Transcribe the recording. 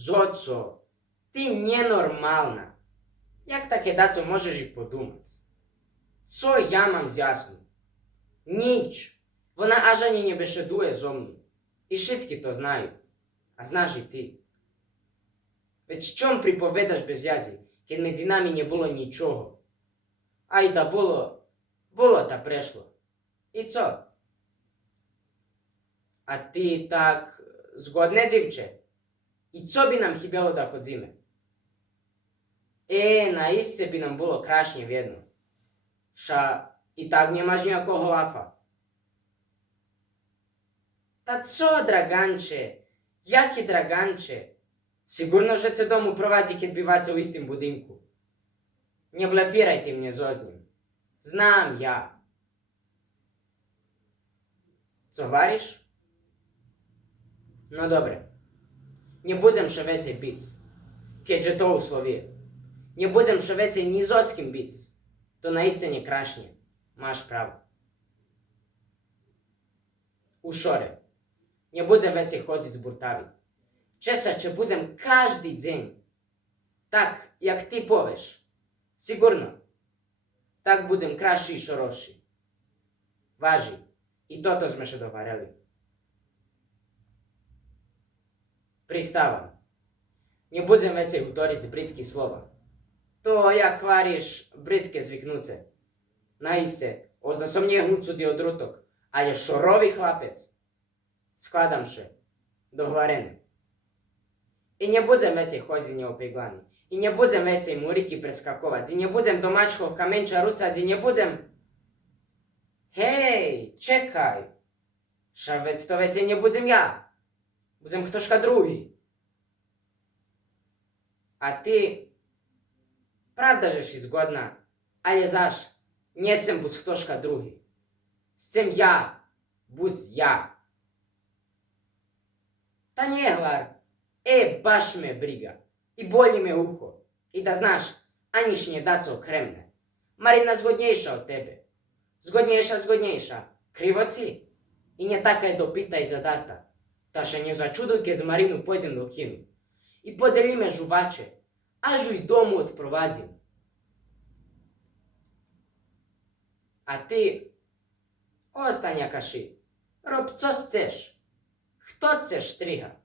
Zoco, ти ненормална. Як таке, дацо, можеш і подумати? Що я мам з'ясну? Ніч. Вона аж ані не бешедує зо мною. І шицьки то знають. А знаєш і ти. Ведь чом приповедаš без в'язі, keď медзі нами не було нічого? А й да було та прешло. І co? А ти так згодне, дівче? І co би нам хібяло да ходзиме? Наістце би нам було крашнє видно. Ша і так немаш ніякого лафа. Та co, драганче? Які драганче? Sigurno, že se dom uprowadzi, kiedy bywacie u istym budynku. Nie blefiraj ty mnie z nim. Znam ja. Co warisz? No dobre. Nie budzę się więcej bić, kiedy to usłowie. Nie budzę się więcej ni z kim bić. To naistnie krasznie. Masz prawo. Uszore. Nie budzę więcej chodzić z burtawi. Česać budem każdy dzień. Tak, jak ty powiesz. Sigurno. Tak budem kraszszy i szorowszy. Waży. I to sme się dowarali. Pristavam. Nie budem więcej hutorić brytki słowa. To jak hvariš brytke zwiknuce. Naiste, ozda som nie hnucudi odrutok, ale šorovi chlapec. Składam się. Dohvarene. I nie budzem więcej chodzić nieopeglany. I nie budzem więcej muriki preskakować. I nie budzem do mačkov kamenča rucać. I nie budzem... Hej, czekaj. Ša vec to więcej nie budzem ja. Budzem ktośka drugi. A ty... Prawda, że si zgodna. Ale zaś, nie sem budz ktośka drugi. Chcem ja. Budz ja. Ta nie hvar. Baš me briga. I boli me uho. I da znaš, anišnje daco kremne. Marina zgodniejsza od tebe. Zgodniejsza. Krivo ci? I nie taka je dopita i zadarta. Ta še nie začuduj, keď z Marinu pojdem do kinu. I podelime žuvače. Až ju i domu odprovadzim. A ty, ostanja kaši. Rob co chceš. Kto chceš striha?